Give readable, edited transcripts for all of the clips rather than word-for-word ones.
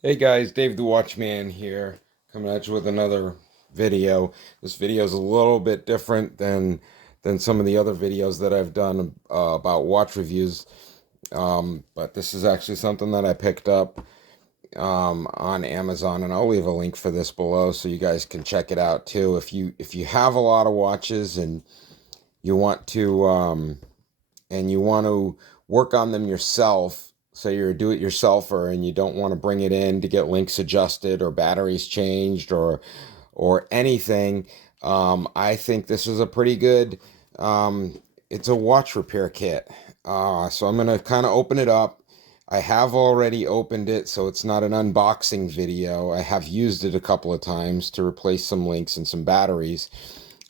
Hey guys, Dave the Watchman here, coming at you with another video. This video is a little bit different than some of the other videos that I've done about watch reviews. But this is actually something that I picked up on Amazon, and I'll leave a link for this below so you guys can check it out too. If you have a lot of watches and you want to work on them yourself, so you're a do-it-yourselfer and you don't want to bring it in to get links adjusted or batteries changed or anything. I think this is a pretty good. It's a watch repair kit. So I'm gonna kind of open it up. I have already opened it, so it's not an unboxing video. I have used it a couple of times to replace some links and some batteries.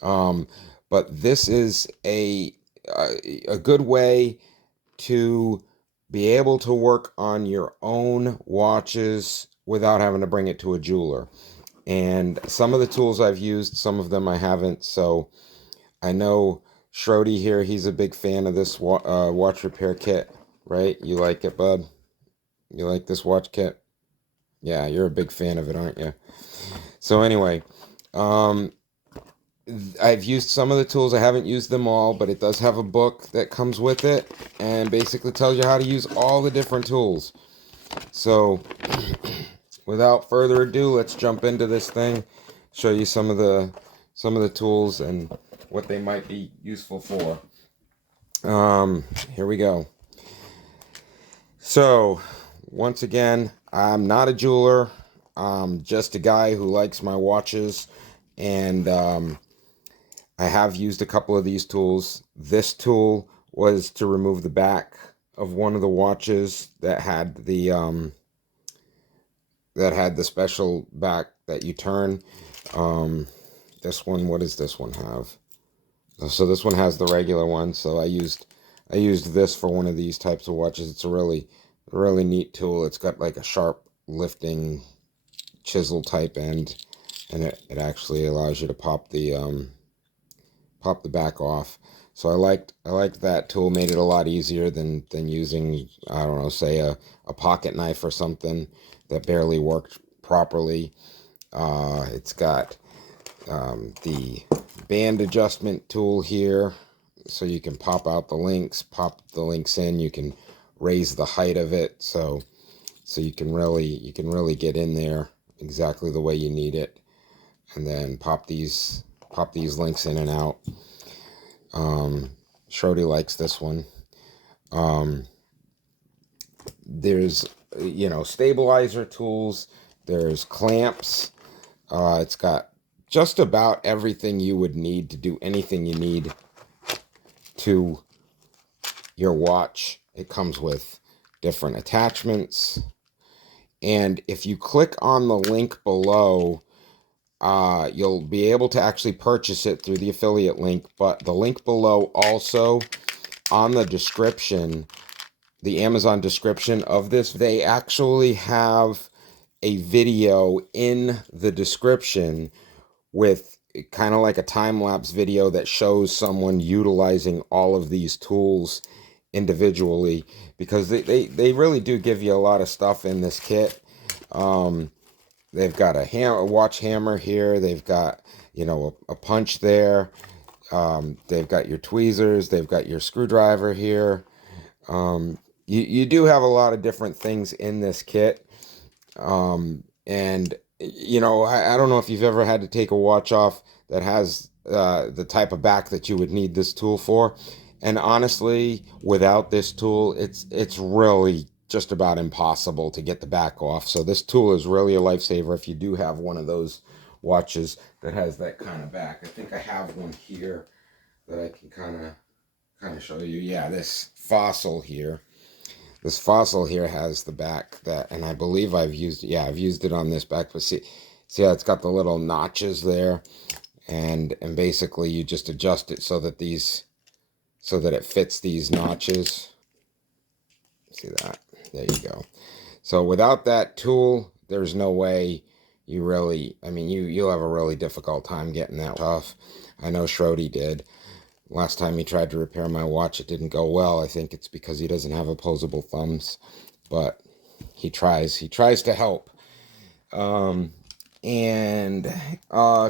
Um, but this is a good way to be able to work on your own watches without having to bring it to a jeweler. And some of the tools I've used, some of them I haven't. So I know Shrody here, he's a big fan of this watch repair kit, right? You like it, bud? You like this watch kit? Yeah, you're a big fan of it, aren't you? So anyway, um, I've used some of the tools. I haven't used them all, but it does have a book that comes with it and basically tells you how to use all the different tools. So, without further ado, let's jump into this thing, show you some of the tools and what they might be useful for. Here we go. So, once again, I'm not a jeweler. I'm just a guy who likes my watches, and I have used a couple of these tools. This tool was to remove the back of one of the watches that had the special back that you turn. Um, this one, what does this one have? So this one has the regular one. So I used this for one of these types of watches. It's a really neat tool. It's got like a sharp lifting chisel type end, and it actually allows you to pop the back off. So I liked that tool. Made it a lot easier than using, I don't know, say a pocket knife or something that barely worked properly. It's got the band adjustment tool here, so you can pop the links in. You can raise the height of it, so you can really get in there exactly the way you need it, and then pop these links in and out. Shorty likes this one. Um, there's stabilizer tools. There's clamps. It's got just about everything you would need to do anything you need to your watch. It comes with different attachments. And if you click on the link below, you'll be able to actually purchase it through the affiliate link. But the link below also, on the description, the Amazon description of this, they actually have a video in the description with kind of like a time lapse video that shows someone utilizing all of these tools individually, because they really do give you a lot of stuff in this kit. Um, they've got a watch hammer here. They've got, a punch there. They've got your tweezers. They've got your screwdriver here. You do have a lot of different things in this kit. And I don't know if you've ever had to take a watch off that has the type of back that you would need this tool for. And honestly, without this tool, it's really just about impossible to get the back off. So this tool is really a lifesaver if you do have one of those watches that has that kind of back. I think I have one here that I can kind of show you. Yeah, this Fossil here. This Fossil here has the back that, and I believe I've used it on this back, but see how it's got the little notches there, and basically you just adjust it so that it fits these notches. See that? There you go. So without that tool, there's no way you'll have a really difficult time getting that off. I know Shrody did. Last time he tried to repair my watch, it didn't go well. I think it's because he doesn't have opposable thumbs, but he tries to help. Um, and it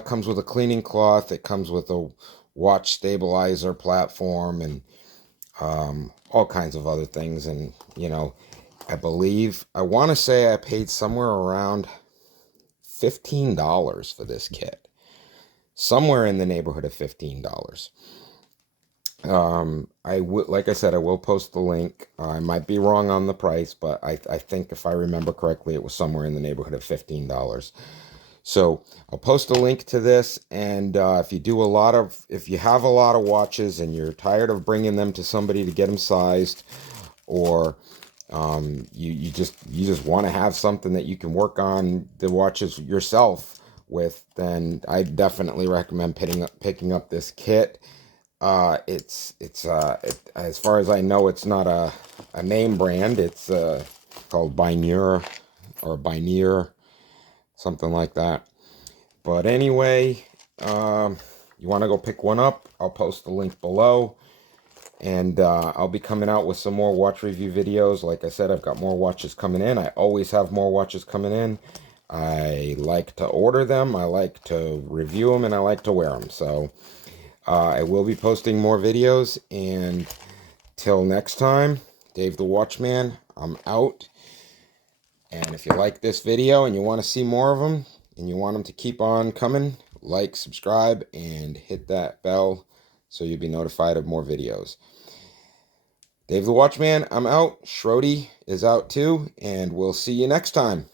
comes with a cleaning cloth. It comes with a watch stabilizer platform and all kinds of other things. And, I want to say I paid somewhere around $15 for this kit. Somewhere in the neighborhood of $15. Like I said, I will post the link. I might be wrong on the price, but I think if I remember correctly, it was somewhere in the neighborhood of $15. So I'll post a link to this, and if you have a lot of watches and you're tired of bringing them to somebody to get them sized, or you just want to have something that you can work on the watches yourself with, then I definitely recommend picking up this kit. As far as I know, it's not a name brand. It's called Bineur or Binier, something like that. But anyway, you want to go pick one up? I'll post the link below. And I'll be coming out with some more watch review videos. Like I said, I've got more watches coming in. I always have more watches coming in. I like to order them, I like to review them, and I like to wear them. So I will be posting more videos. And till next time, Dave the Watchman, I'm out. And if you like this video and you want to see more of them, and you want them to keep on coming, like, subscribe, and hit that bell so you'll be notified of more videos. Dave the Watchman, I'm out. Schrody is out too, and we'll see you next time.